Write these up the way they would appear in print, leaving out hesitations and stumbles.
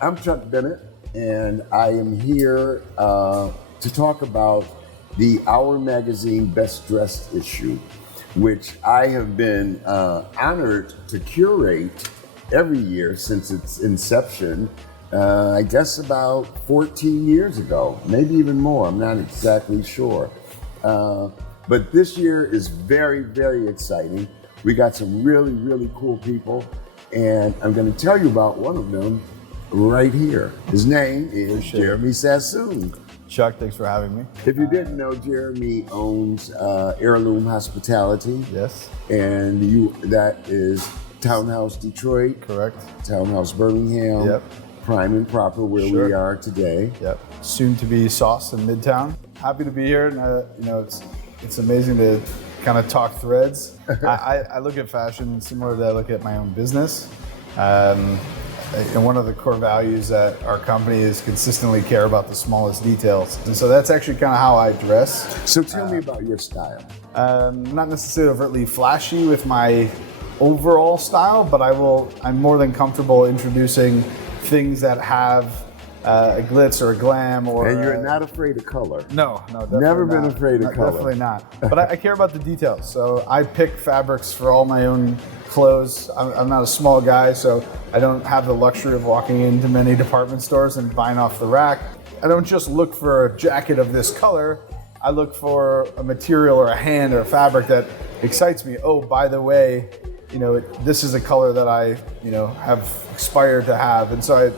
I'm Chuck Bennett, and I am here to talk about the Hour Magazine Best Dressed issue, which I have been honored to curate every year since its inception. I guess about 14 years ago, maybe even more. I'm not exactly sure. But this year is very, very exciting. We got some really, really cool people, and I'm going to tell you about one of them right here. His name is Jeremy Sasson. Chuck, thanks for having me. If you didn't know, Jeremy owns Heirloom Hospitality. Yes. And that is Townhouse Detroit. Correct. Townhouse Birmingham. Yep. Prime and proper where we are today. Yep. Soon to be Sasson in Midtown. Happy to be here, and it's amazing to kind of talk threads. I look at fashion similar to I look at my own business. And one of the core values at our company is consistently care about the smallest details. And so that's actually kind of how I dress. So tell me about your style. Not necessarily overtly flashy with my overall style, but I'm more than comfortable introducing things that have a glitz or a glam or. And you're not afraid of color. No, definitely Never not. been afraid of color. Definitely not. But I care about the details. So I pick fabrics for all my own clothes. I'm not a small guy, so I don't have the luxury of walking into many department stores and buying off the rack. I don't just look for a jacket of this color. I look for a material or a hand or a fabric that excites me. Oh, by the way, this is a color that I, have aspired to have. And so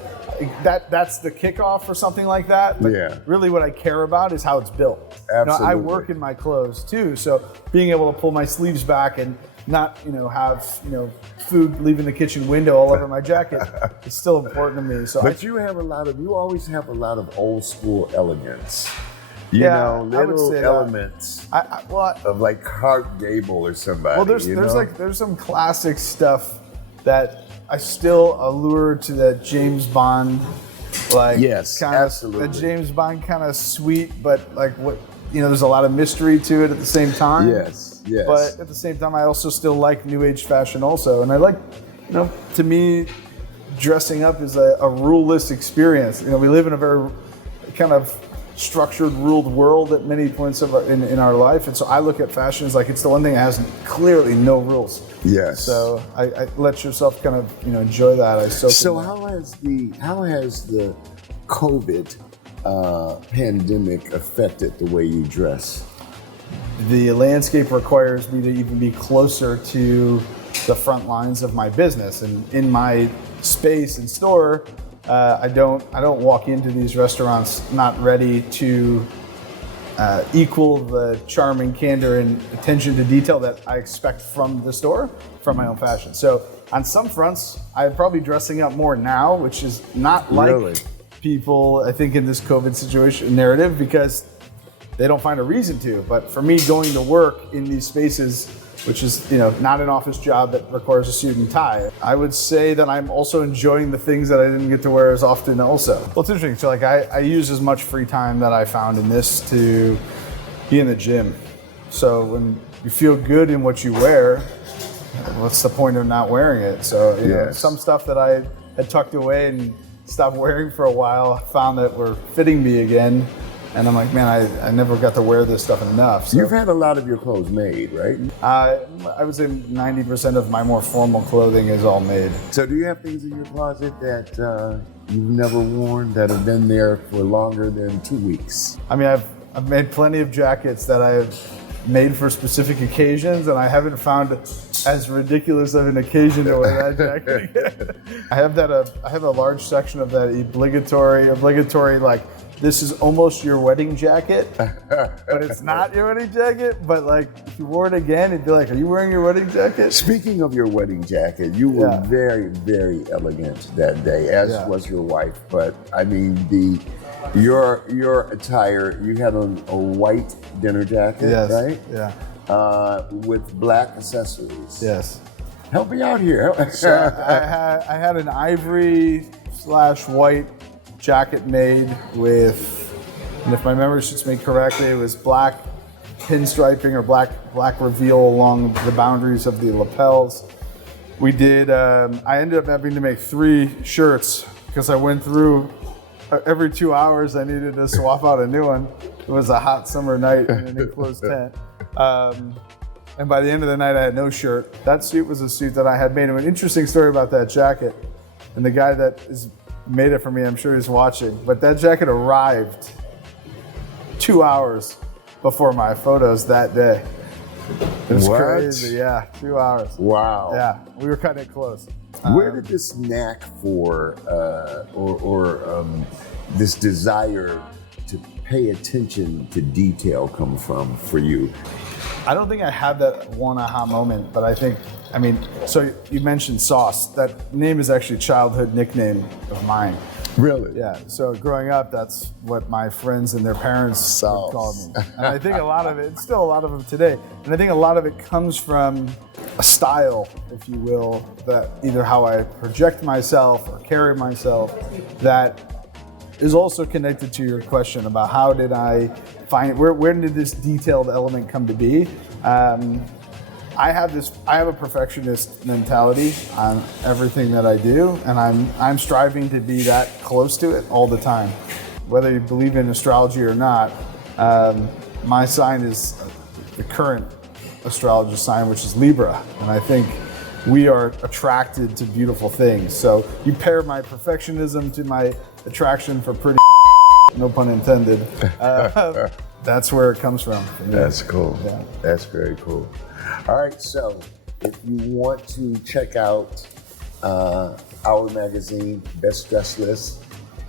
that's the kickoff for something like that. But really what I care about is how it's built. Absolutely. I work in my clothes too. So being able to pull my sleeves back and not, have, food leaving the kitchen window all over my jacket is still important to me. So but you always have a lot of old school elegance. Little elements of like Clark Gable or somebody. Well, there's some classic stuff that I still allure to that James Bond, absolutely. The James Bond kind of sweet, but there's a lot of mystery to it at the same time. Yes. But at the same time, I also still like new age fashion also, and I like, to me, dressing up is a ruleless experience. We live in a very kind of structured, ruled world at many points in our life, and so I look at fashion as it's the one thing that has clearly no rules. Yes. So I let yourself kind of enjoy that. So how has the COVID pandemic affected the way you dress? The landscape requires me to even be closer to the front lines of my business, and in my space and store. I don't walk into these restaurants not ready to equal the charm and candor and attention to detail that I expect from the store, from my own fashion. So on some fronts, I'm probably dressing up more now, which is not like people, I think, in this COVID situation narrative, because they don't find a reason to. But for me, going to work in these spaces, which is not an office job that requires a suit and tie, I would say that I'm also enjoying the things that I didn't get to wear as often also. Well, it's interesting. So I use as much free time that I found in this to be in the gym. So when you feel good in what you wear, what's the point of not wearing it? So some stuff that I had tucked away and stopped wearing for a while, found that were fitting me again. And I'm like, man, I never got to wear this stuff enough. So, you've had a lot of your clothes made, right? I would say 90% of my more formal clothing is all made. So do you have things in your closet that you've never worn that have been there for longer than 2 weeks? I mean, I've made plenty of jackets that I've made for specific occasions, and I haven't found as ridiculous of an occasion to wear that jacket again. I have a large section of that obligatory this is almost your wedding jacket, but it's not your wedding jacket. But if you wore it again, it'd be like, are you wearing your wedding jacket? Speaking of your wedding jacket, you were very, very elegant that day, as was your wife. But I mean, your attire, you had a white dinner jacket, right? Yeah. With black accessories. Yes. Help me out here. So I had an ivory/white jacket made with, and if my memory serves me correctly, it was black pinstriping or black reveal along the boundaries of the lapels. We did, I ended up having to make 3 shirts because I went through every 2 hours. I needed to swap out a new one. It was a hot summer night in an enclosed tent. And by the end of the night, I had no shirt. That suit was a suit that I had made. And an interesting story about that jacket, and the guy that made it for me, I'm sure he's watching, but that jacket arrived 2 hours before my photos that day. It was crazy, yeah, 2 hours. Wow. Yeah, we were cutting it close. Where did this knack for, this desire to pay attention to detail come from for you? I don't think I had that one aha moment, but so you mentioned Sauce. That name is actually a childhood nickname of mine. Really? Yeah, so growing up, that's what my friends and their parents would call me. And I think a lot of it, still a lot of them today, and I think a lot of it comes from a style, if you will, that either how I project myself or carry myself, that is also connected to your question about how did I find, where did this detailed element come to be? I have a perfectionist mentality on everything that I do, and I'm striving to be that close to it all the time. Whether you believe in astrology or not, my sign is the current astrologer sign, which is Libra, and I think we are attracted to beautiful things. So you pair my perfectionism to my attraction for pretty, no pun intended. That's where it comes from. That's cool. Yeah. That's very cool. All right, so if you want to check out our magazine, Best Dressed List,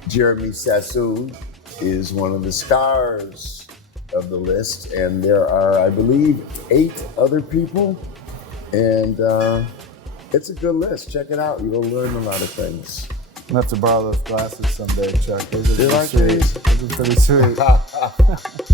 Jeremy Sasson is one of the stars of the list, and there are, I believe, 8 other people, and it's a good list. Check it out. You'll learn a lot of things. I'm gonna have to borrow those glasses someday, Chuck. Those are You like pretty sweet. these? Those are pretty sweet.